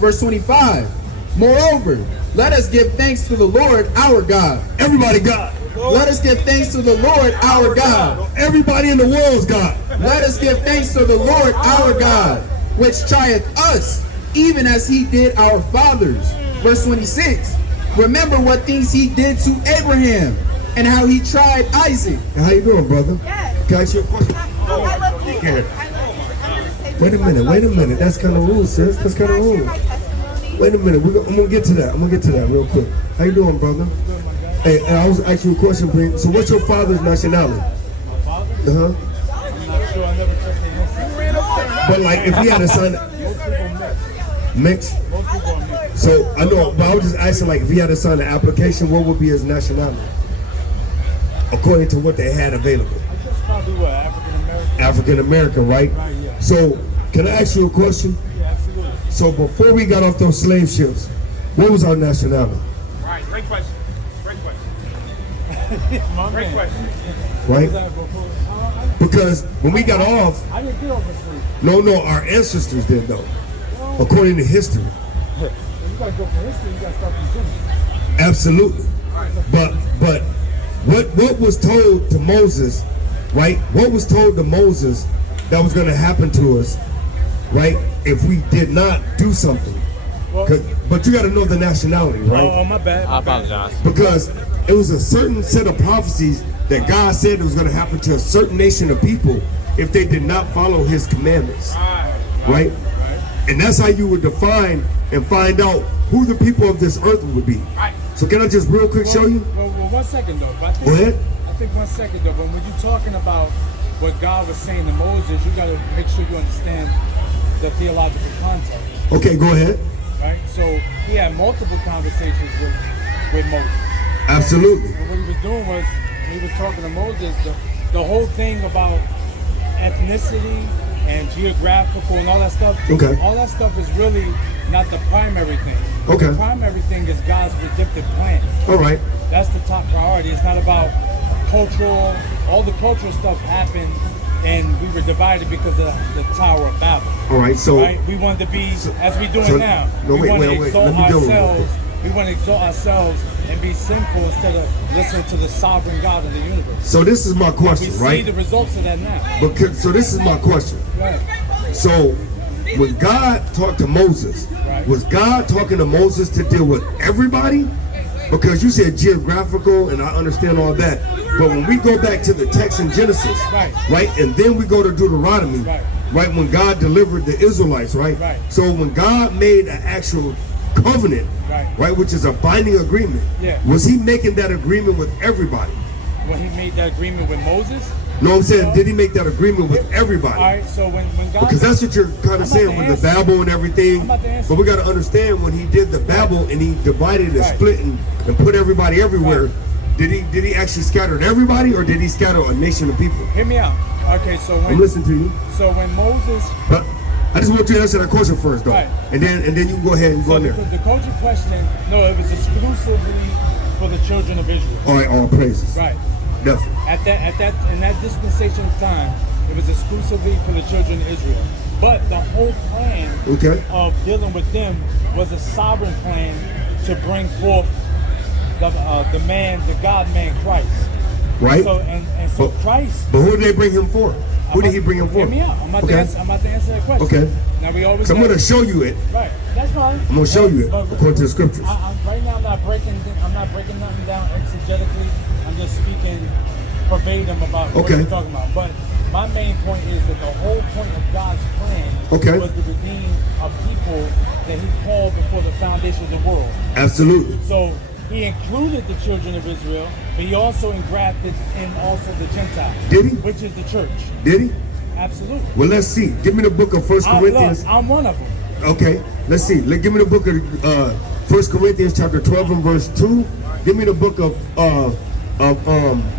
Verse 25. Moreover, let us give thanks to the Lord our God. Everybody God. Let us give thanks to the Lord our God. Everybody in the world's God. Let us give thanks to the Lord our God, which trieth us, even as he did our fathers. Verse 26. Remember what things he did to Abraham, and how he tried Isaac. How you doing, brother? Yes. Can I ask you a question? I love to hear. Wait a minute. That's kind of rude, sis. That's kind of rude. Wait a minute. I'm gonna get to that real quick. How you doing, brother? Hey, I was asking you a question, Brent. So what's your father's nationality? My father? Uh-huh. I'm not sure. I never checked the But like, if he had a son, mixed. Most people are mixed. So I know, but I was just asking, like, if he had to sign an application, what would be his nationality, according to what they had available? I guess probably what, African-American? African-American, right? Right, yeah. So can I ask you a question? Yeah, absolutely. So before we got off those slave ships, what was our nationality? Right, great question. Great question. Great question. Right? I Because when we got off, didn't get over sleep. no, our ancestors did though, according to history. You gotta go for history, you gotta start from Genesis. Absolutely. But what was told to Moses, right? What was told to Moses that was going to happen to us, right? If we did not do something. But you got to know the nationality, right? Oh, my bad. I apologize. Because it was a certain set of prophecies that God said it was going to happen to a certain nation of people if they did not follow his commandments, right? And that's how you would define and find out who the people of this earth would be. So can I just real quick show you? Well, 1 second though. Go ahead. I think 1 second though, but when you're talking about what God was saying to Moses, you got to make sure you understand the theological context. Okay, go ahead. Right? So he had multiple conversations with Moses. Absolutely. And what he was doing was, when he was talking to Moses, the whole thing about ethnicity and geographical and all that stuff, Okay. all that stuff is really not the primary thing. Okay. The primary thing is God's redemptive plan. All right. That's the top priority. It's not about cultural, all the cultural stuff happened and we were divided because of the Tower of Babel. All right, so Right? We wanted to be, as we're doing now, no, we wait, want to wait, wait. exalt Let me deal with it. ourselves. We want to exalt ourselves and be sinful instead of listening to the sovereign God of the universe. So this is my We question, see right? the results of that now. So this is my question. Right. So when God talked to Moses, Right. was God talking to Moses to deal with everybody? Because you said geographical, and I understand all that. But when we go back to the text in Genesis, Right. and then we go to Deuteronomy, Right. when God delivered the Israelites, right? Right. So when God made an actual covenant, Right. which is a binding agreement, Yeah. was he making that agreement with everybody? When he made that agreement with Moses. No, I'm saying, did he make that agreement with everybody? All right, so when God... Because that's what you're kind I'm of about saying to with answer. the Babel and everything. I'm about to answer. But we got to understand when he did the Babel and he divided and Right. split and put everybody everywhere. Right. Did he actually scatter everybody, or did he scatter a nation of people? Hear me out. Okay, so I'm when listening to you. so when Moses... But I just want you to answer that question first, though, Right. and then you can go ahead and go So in the, there. the culture question, no, it was exclusively for the children of Israel. All right, all praises. Right. Definitely. In that dispensation of time, it was exclusively for the children of Israel. But the whole plan of dealing with them was a sovereign plan to bring forth the God-man Christ. Right. So so Christ. But who did they bring him for? Who did he bring him for? Hear me out. I'm about to answer that question. Okay. Now we always. So I'm going to show you it. Right. That's fine. I'm going to show you it according to the scriptures. Right now, I'm not breaking nothing down exegetically. I'm just speaking verbatim about what we're talking about. But my main point is that the whole point of God's plan was to redeem a people that He called before the foundation of the world. Absolutely. So He included the children of Israel, but He also engrafted in also the Gentiles. Did He? Which is the church. Did He? Absolutely. Well, let's see. Give me the book of 1 Corinthians. I'm one of them. Okay, let's see. Give me the book of 1 Corinthians chapter 12 and verse 2. Give me the book of But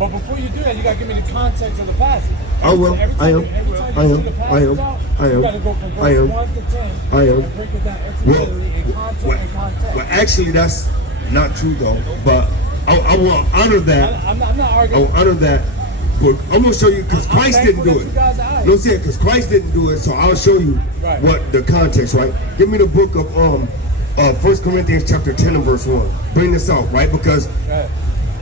before you do that, you gotta give me the context of the passage. I will. Every time you gotta go from verse 1 to 10 and break it down exegetically in context. Well, actually, that's not true though. But I will honor that. I'm not arguing. I will honor that But I'm gonna show you because Christ didn't do it. No, I'm saying because Christ didn't do it, so I'll show you what the context, right? Give me the book of 1 Corinthians chapter 10 and verse 1. Bring this out, right? Because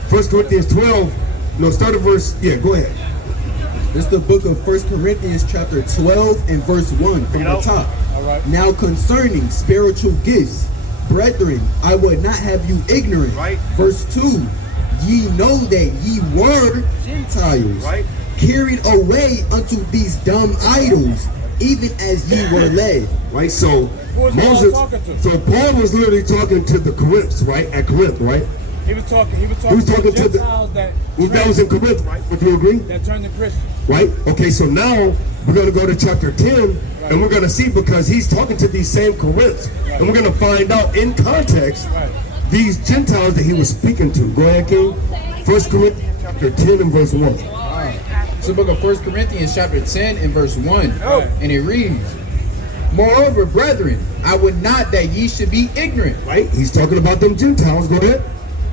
1 Corinthians 12, no, start at verse, yeah, go ahead. This is the book of 1 Corinthians chapter 12 and verse 1 from the top. All right. Now concerning spiritual gifts, brethren, I would not have you ignorant. Right. Verse 2, ye know that ye were Gentiles, Right. carried away unto these dumb idols, even as ye were led. Right, so Paul talking to? So Paul was literally talking to the Corinth, right? At Corinth, right? He was talking to to Gentiles that was in Corinth, right? Would you agree? that turned to Christians. Right? Okay, so now we're going to go to chapter 10, and we're going to see, because he's talking to these same Corinths, and we're going to find out in context these Gentiles that he was speaking to. Go ahead, King. 1 Corinthians chapter 10 and verse 1. It's the book of 1 Corinthians chapter 10 and verse 1. And it reads, moreover, brethren, I would not that ye should be ignorant. Right? He's talking about them Gentiles. Go ahead.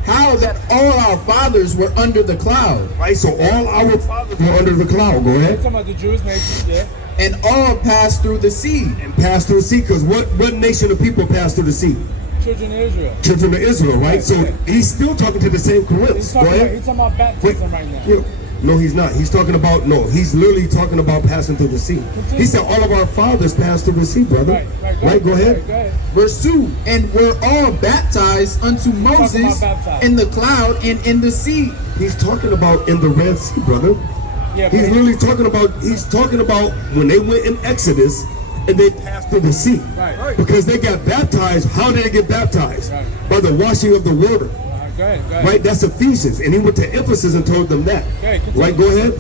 How that all our fathers were under the cloud. Right? So all our fathers were under the cloud. Go ahead. Talking about the Jewish nation, yeah. And all passed through the sea. And passed through the sea, because what nation of people passed through the sea? Children of Israel. Children of Israel, right? So he's still talking to the same Corinths. He's Go talking ahead. about baptism right now. Yeah. No, he's not. He's talking about, he's literally talking about passing through the sea. Continue. He said all of our fathers passed through the sea, brother. Right, go ahead. Go ahead. Verse 2, and were all baptized unto Moses in the cloud and in the sea. He's talking about in the Red Sea, brother. Yeah, He's literally talking about when they went in Exodus and they passed through the sea. Right. Because they got baptized. How did they get baptized? Right. By the washing of the water. Go ahead. Right? That's Ephesians. And he went to Ephesus and told them that. Right? Go ahead.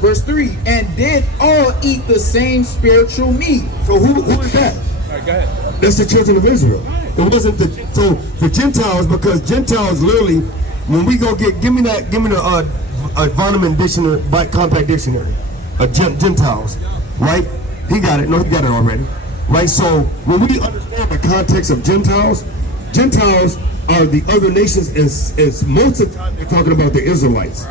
Verse 3, and did all eat the same spiritual meat. So who is that? All right, go ahead. That's the children of Israel. It wasn't the Gentiles, because Gentiles literally, when we go give me the Vonneman dictionary, compact dictionary, Gentiles, right? He got it. No, he got it already. Right? So when we understand the context of Gentiles are the other nations, as most of the time they're talking about the Israelites.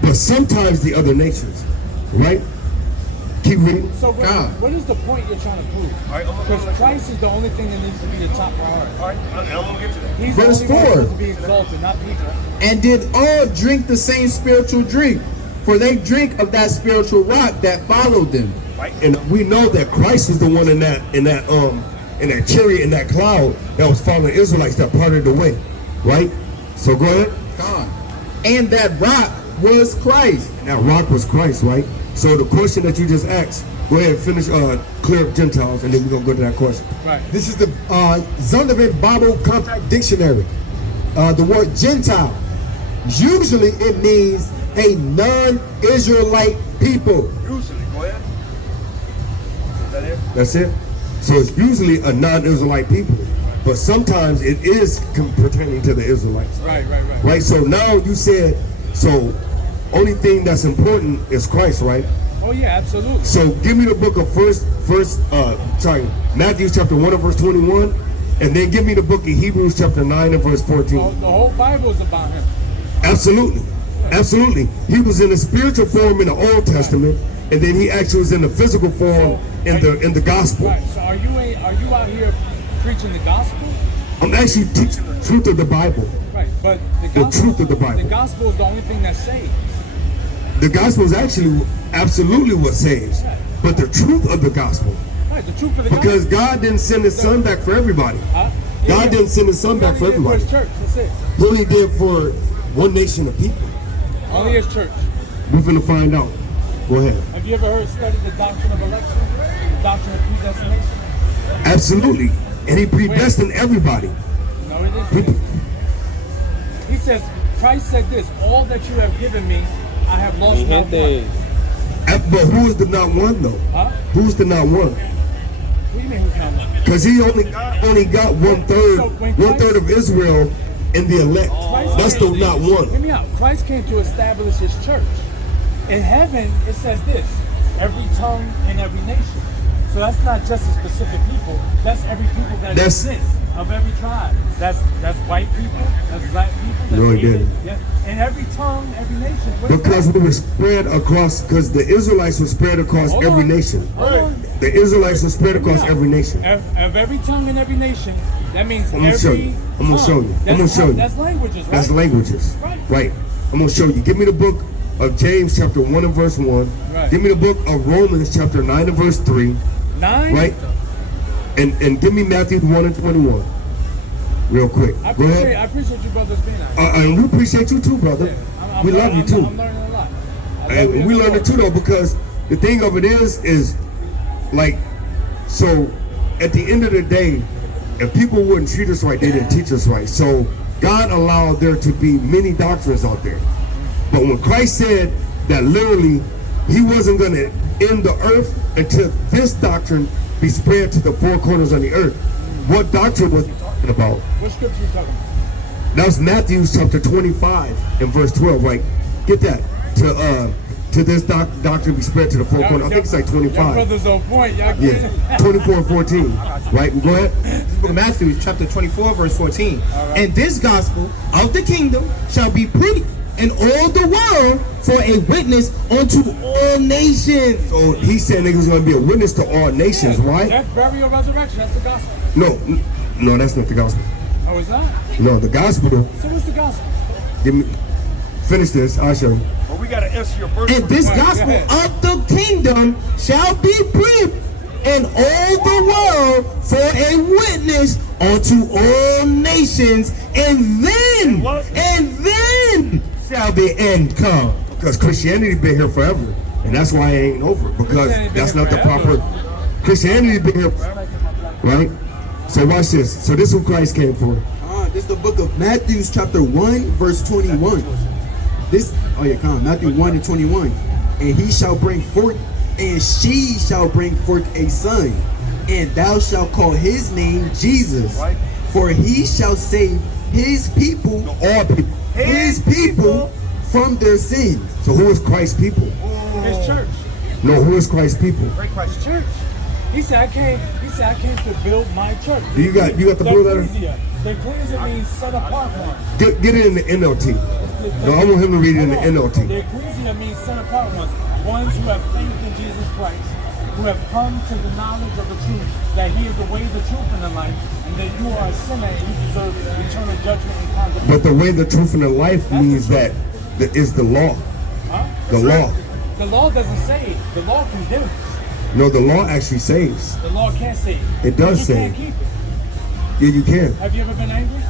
But sometimes the other nations. Right? Keep reading. So what is the point you're trying to prove? Because Christ is the only thing that needs to be the top priority. All right, I'm going to get to that. He's Verse the only 4. one to be exalted, not people. And did all drink the same spiritual drink, for they drink of that spiritual rock that followed them. Right? And we know that Christ was the one in that chariot, in that cloud that was following the Israelites that parted the way. Right? So go ahead. And that rock was Christ. And that rock was Christ, right? So the question that you just asked, go ahead and finish, clear up Gentiles, and then we're going to go to that question. Right. This is the Zondervan Bible Compact Dictionary. The word Gentile, usually it means a non-Israelite people. Usually, go ahead. Is that it? That's it? So it's usually a non-Israelite people, but sometimes it is pertaining to the Israelites. Right. Right, so now you said, so only thing that's important is Christ, right? Oh yeah, absolutely. So give me the book of Matthew chapter 1 and verse 21, and then give me the book of Hebrews chapter 9 and verse 14. The whole Bible is about him. Absolutely. He was in a spiritual form in the Old Testament, and then he actually was in the physical form in the gospel. Right. So are you out here preaching the gospel? I'm actually teaching the truth of the Bible. Right, but the truth of the Bible. The gospel is the only thing that saves. The gospel is actually absolutely what saves, but the truth of the gospel. Right, the truth of the gospel. Because God didn't send his son back for everybody. God didn't send his son back for everybody. His church, that's it. He only did for one nation of people. Only his church. We're finna find out. Go ahead. Have you ever studied the doctrine of election? The doctrine of predestination? Absolutely. And he predestined everybody. No, it isn't. He says, Christ said this, all that you have given me, I have lost not one. But who's the not one though? Who's the not one? What do you mean who's not one? Because he only got one third of Israel in the elect. That's the not one. Hear me out. Christ came to establish his church. In heaven, it says this, every tongue and every nation. So that's not just a specific people, that's every people that exists. of every tribe. That's white people, that's black people, that's No, he Asian, didn't. yeah, and every tongue, every nation. Because we were spread across, because the Israelites were spread across every nation. The Israelites were spread across every nation. Of every tongue and every nation, that means I'm gonna show you. I'm gonna show you. I'm gonna show you. That's languages, right? That's languages. Right. I'm gonna show you. Give me the book of James chapter 1 and verse 1. Right. Give me the book of Romans chapter 9 and verse 3. 9? Right? And give me Matthew 1 and 21. Real quick. Go ahead. I appreciate you brothers being out. And we appreciate you too, brother. Yeah, we love you too. I'm learning a lot. And we learn it too though, because the thing of it is like, so at the end of the day, if people wouldn't treat us right, they didn't teach us right. So God allowed there to be many doctrines out there. But when Christ said that literally he wasn't going to end the earth until this doctrine be spread to the four corners of the earth, what doctrine was he talking about? What scripture are you talking about? That was Matthew chapter 25 and verse 12, right? Get that. To this doctrine be spread to the four corners. I think it's like 25. Your brother's on point. Yeah, 24 and 14. Right, go ahead. This book of Matthew, chapter 24, verse 14. Right. And this gospel of the kingdom shall be preached in all the world for a witness unto all nations. So he said niggas gonna be a witness to all nations, right? Death, burial, resurrection. That's the gospel. No, that's not the gospel. Oh, it's not? No, the gospel. So what's the gospel? Finish this, I'll show you. Well, we gotta answer your first And this gospel of the kingdom shall be preached in all the world for a witness unto all nations, and then shall the end come. Because Christianity been here forever, and that's why it ain't over. Because that's not the proper. Christianity been here, right? So watch this. So this is what Christ came for. This is the book of Matthew, chapter 1, verse 21. Matthew 1 and 21. And he shall bring forth, and she shall bring forth a son, and thou shalt call his name Jesus, for he shall save his people, all people, his people from their sins. So who is Christ's people? His church. No, who is Christ's people? Christ's church. He said I came to build my church. You got the blue letter? The ecclesia means set apart one. Get it in the NLT. No, I want him to read it in the NLT. The ecclesia means set apart ones who have faith in Jesus Christ, who have come to the knowledge of the truth, that he is the way, the truth, and the life, and that you are a sinner and you deserve eternal judgment and condemnation. But the way, the truth, and the life means that is the law. Huh? The law. The law doesn't save. The law condemns. No, the law actually saves. The law can't save. It does save. You can't keep it. Yeah, you can. Have you ever been angry?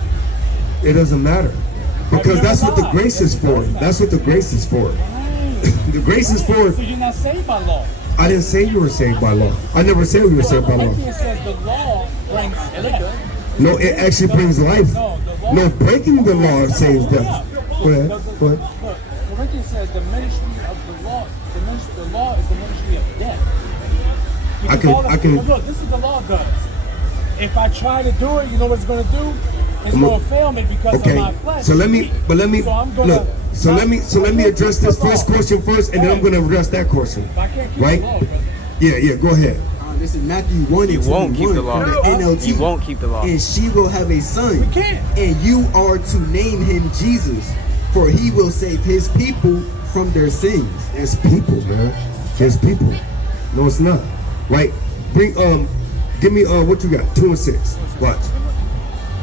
It doesn't matter. Because that's what the grace is for. That's what the grace is for. The grace is for. So you're not saved by law. I didn't say you were saved by law. I never said we were saved by law. Corinthians says the law brings death. No, it actually brings life. No, breaking the law saves death. Go ahead. Go ahead. Look, Corinthians says the ministry of the law, the law is the ministry of death. I can. Look, this is the law does. If I try to do it, you know what it's going to do? It's going to fail me because of my flesh. So let me address this first question first, and then I'm going to address that question. I can't keep right? the law, brother. Yeah, go ahead. This is Matthew 1 and 21. You won't keep the law. NLT. You won't keep the law. And she will have a son. We can't. And you are to name him Jesus, for he will save his people from their sins. His people, man. His people. No, it's not. Right? Give me what you got? 2 and 6. Watch.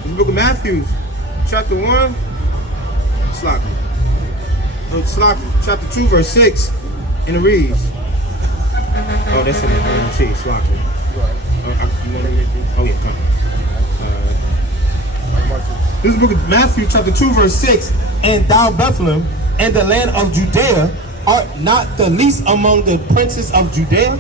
This book of Matthew, chapter 1, chapter 2, verse 6, and it reads. Oh, that's in the NLT, Slocky. Oh, yeah, come. This is the book of Matthew, chapter 2, verse 6. And thou, Bethlehem, and the land of Judea, art not the least among the princes of Judea?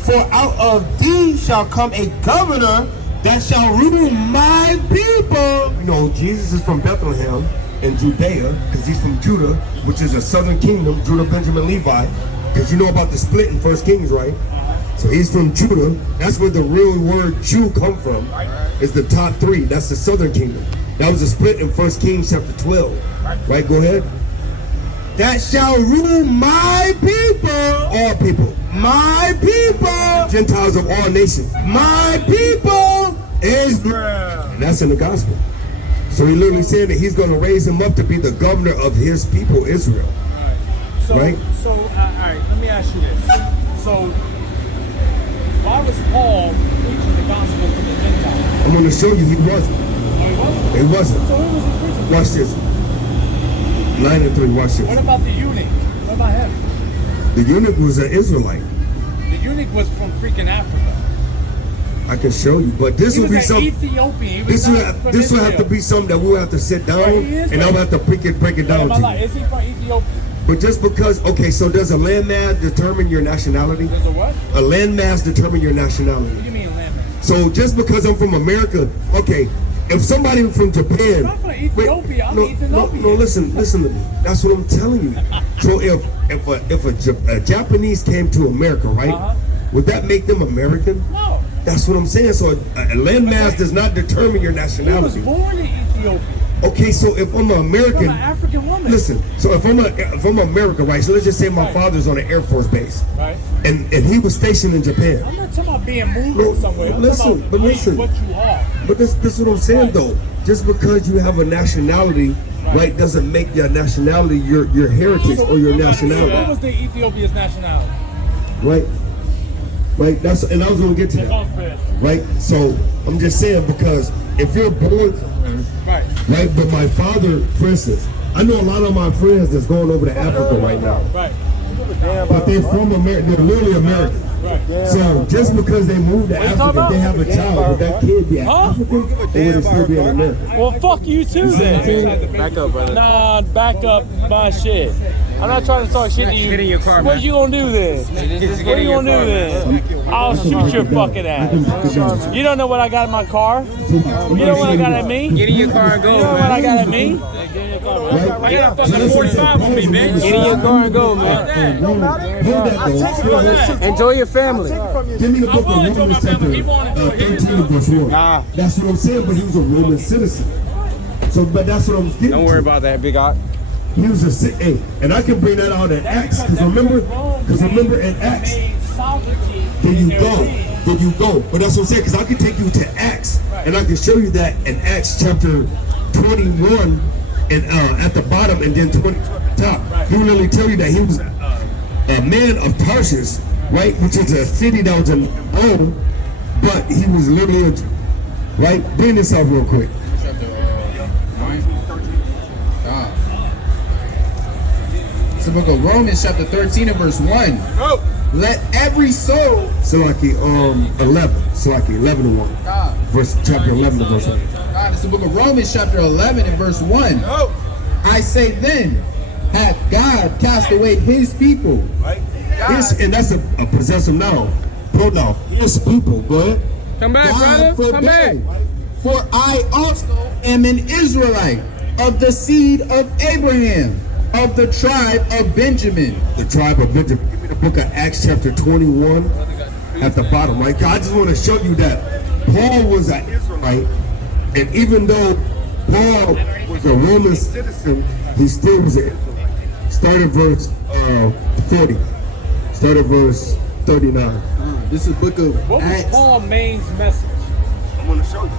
For out of thee shall come a governor that shall rule my people. You know, Jesus is from Bethlehem in Judea, because he's from Judah, which is a southern kingdom, Judah, Benjamin, Levi. Because you know about the split in 1 Kings, right? So he's from Judah. That's where the real word Jew come from. It's the top 3. That's the southern kingdom. That was a split in 1 Kings chapter 12. Right, go ahead. That shall rule my people. All people. My people. Gentiles of all nations. My people. Israel. And that's in the gospel. So he literally said that he's going to raise him up to be the governor of his people, Israel. Right. So, all right, let me ask you this. So, why was Paul preaching the gospel to the Gentiles? I'm going to show you he wasn't. Oh, he wasn't? He wasn't. So who was he preaching? Watch this. 9 and 3, watch this. What about the eunuch? What about him? The eunuch was an Israelite. The eunuch was from freaking Africa. I can show you, but this He will was be an something. Ethiopian. This will have to be something that we'll have to sit down and I'll have to break it down to you. Is he from Ethiopia? But just because, okay, so does a landmass determine your nationality? Does a what? A landmass determine your nationality. What do you mean landmass? So just because I'm from America, okay, if somebody from Japan, I'm from Ethiopia. I'm Ethiopian. No, listen to me. That's what I'm telling you. So if a Japanese came to America, right? Would that make them American? No. That's what I'm saying. So a landmass does not determine your nationality. He was born in Ethiopia. Okay, so if I'm an American, From an African woman. listen. So if I'm American, right? So let's just say my father's on an Air Force base, right? And he was stationed in Japan. I'm not talking about being moved somewhere. I'm talking about what you are. But this is what I'm saying though. Just because you have a nationality, right, doesn't make your nationality your heritage or your nationality. So what was the Ethiopia's nationality? Right. Right, and I was gonna get to that. Right, so I'm just saying because if you're born somewhere, right, but my father, for instance, I know a lot of my friends that's going over to Africa right now. Right. But they're from America, they're literally American. Right. So just because they moved to Africa, they have a child, would that kid be African or would it still be an American? Well, fuck you too then. Back up, brother. Nah, back up my shit. I'm not trying to talk shit to you. Get in your car, What you gonna do then? What you gonna do then? I'll shoot your fucking ass. You don't know what I got in my car? You know what I got at me? Get in your car and go, You know what I got at me? I got a fucking 45 on me, bitch. Get in your car and go, man. Enjoy your family. Give me the book of Romans chapter 13 verse 1. That's what I'm saying, but he was a Roman citizen. So, but that's what I'm getting. Don't worry about that, big eye. He was a hey, and I can bring that out in Acts because remember in Acts. There you go. But that's what I'm saying because I can take you to Acts and I can show you that in Acts chapter 21 and at the bottom and then 20 at the top. He will literally tell you that he was a man of Tarshish, right, which is a city that was in Rome, but he was literally right. Bring this up real quick. It's the book of Romans, chapter 13 and verse 1. Go. Let every soul. Salaki 11 and 1. Chapter 11 and verse 1. God, it's the book of Romans, chapter 11 and verse 1. Go. I say then, hath God cast away his people? Right. And that's a possessive noun. Pronoun. His people. Go ahead. Come back, God brother. Come back. For I also am an Israelite of the seed of Abraham, of the tribe of Benjamin. The tribe of Benjamin. Give me the book of Acts chapter 21 at the bottom, right? I just want to show you that Paul was an Israelite, and even though Paul was a Roman citizen, he still was an Israelite. Start at verse 40. Start at verse 39. This is the book of What was Acts. Paul's main message? I'm going to show you.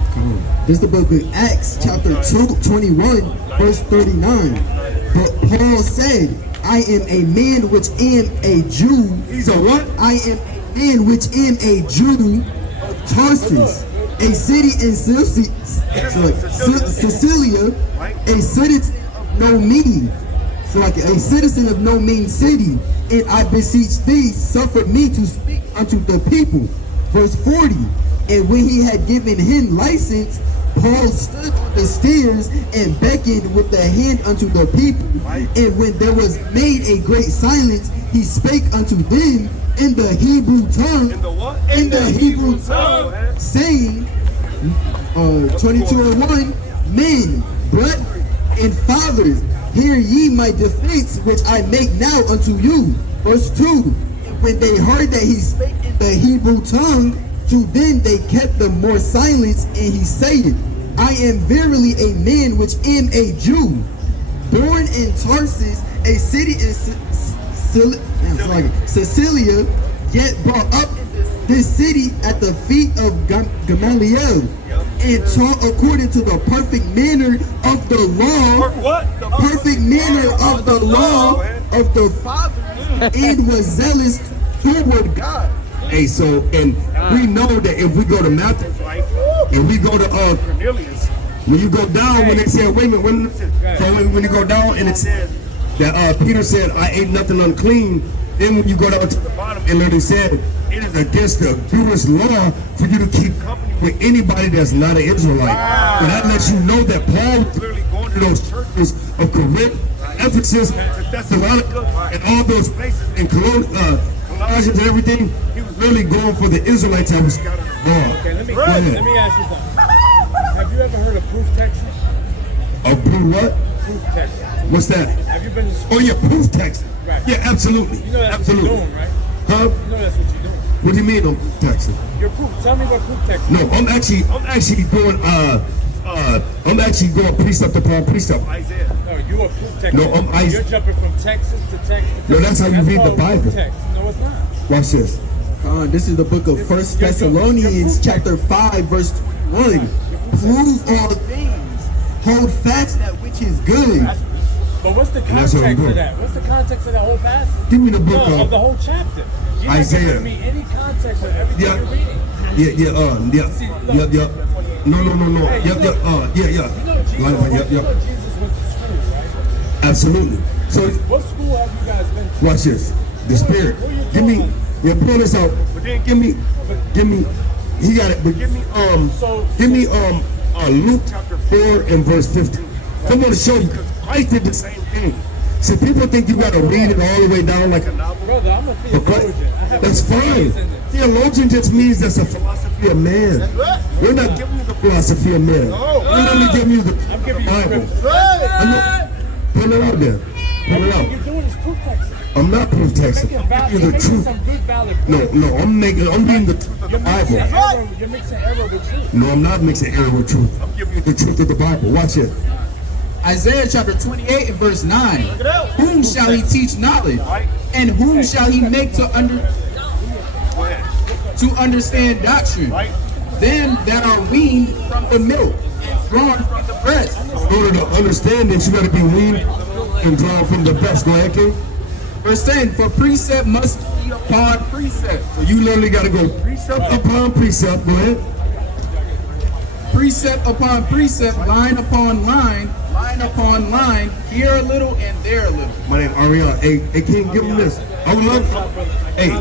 This is the book of Acts, chapter 21, verse 39. But Paul said, I am a man which am a Jew. He's a what? I am a man which am a Jew of Tarsus, a city in Sicilia, a citizen of no mean. So like a citizen of no mean city. And I beseech thee, suffer me to speak unto the people. Verse 40. And when he had given him license, Paul stood on the stairs and beckoned with the hand unto the people. And when there was made a great silence, he spake unto them in the Hebrew tongue. In the what? In the Hebrew tongue, saying, 22:1, men, brethren, and fathers, hear ye my defense which I make now unto you. Verse 2. When they heard that he spake in the Hebrew tongue, to them they kept the more silence, and he said, I am verily a man which am a Jew, born in Tarsus, a city in Sicilia, yet brought up in this city at the feet of Gamaliel, and taught according to the perfect manner of the law. What? The perfect manner of the law of the fathers, and was zealous toward God. Hey, so, and we know that if we go to Matthew, and we go to Cornelius, when you go down, when they said, wait a minute, when you go down and it said that Peter said, I ate nothing unclean, then when you go down to the bottom, it literally said, it is against the Jewish law for you to keep company with anybody that's not an Israelite. So that lets you know that Paul was literally going to those churches of Corinth, Ephesus, Thessalonica, and all those places, and Colossians and everything. He was really going for the Israelites that was scattered abroad. Okay, let me ask you something. Have you ever heard of proof texting? Proof what? Proof texting. What's that? Have you been to school? Oh yeah, proof texting. Right. Yeah, absolutely. You know that's absolutely. what you're doing, right? Huh? You know that's what you're doing. What do you mean on proof texting? You're proof. Tell me what proof texting. No, I'm actually going precept upon precept. Isaiah. No, you are proof texting. No, you're jumping from Texas to Texas to Texas. No, that's how you read the Bible. Text. No, it's not. Watch this. This is the book of First Thessalonians, chapter 5, verse 21. Prove all things. Hold fast that which is good. But what's the context of that? What's the context of that whole passage? Give me the book of the whole chapter. You're not Isaiah. giving me any context of everything you're reading. No. Hey, You know Jesus went to school, right? Absolutely. So what school have you guys been to? watch this. The Spirit. Give me. Yeah, pull this out. But then give me. He got it. But give me. Luke chapter 4 and verse 15. I'm going to show you because Christ did the same thing. See, people think you got to read it all the way down like a novel. Brother, I'm a theologian. That's fine. Theologian just means that's a philosophy of man. We're not giving you the philosophy of man. We're only giving you the Bible. Pull it out there. Pull it out. You're doing is proof texting. I'm not proof texting. I'm giving you the truth. No, I'm being the truth of the Bible. You're mixing error with truth. No, I'm not mixing error with truth. I'm giving you the truth of the Bible. Watch it. Isaiah chapter 28 and verse 9. Whom shall he teach knowledge? And whom shall he make to understand doctrine? Them that are weaned from the milk and drawn from the breast. In order to understand this, you got to be weaned and drawn from the breast. Go ahead, King. Verse 10, for precept must be upon precept. So you literally got to go precept upon precept. Go ahead. Precept upon precept, line upon line, line upon line, here a little and there a little. My name is Ariana. Hey, King, give him this. I would love. Hey.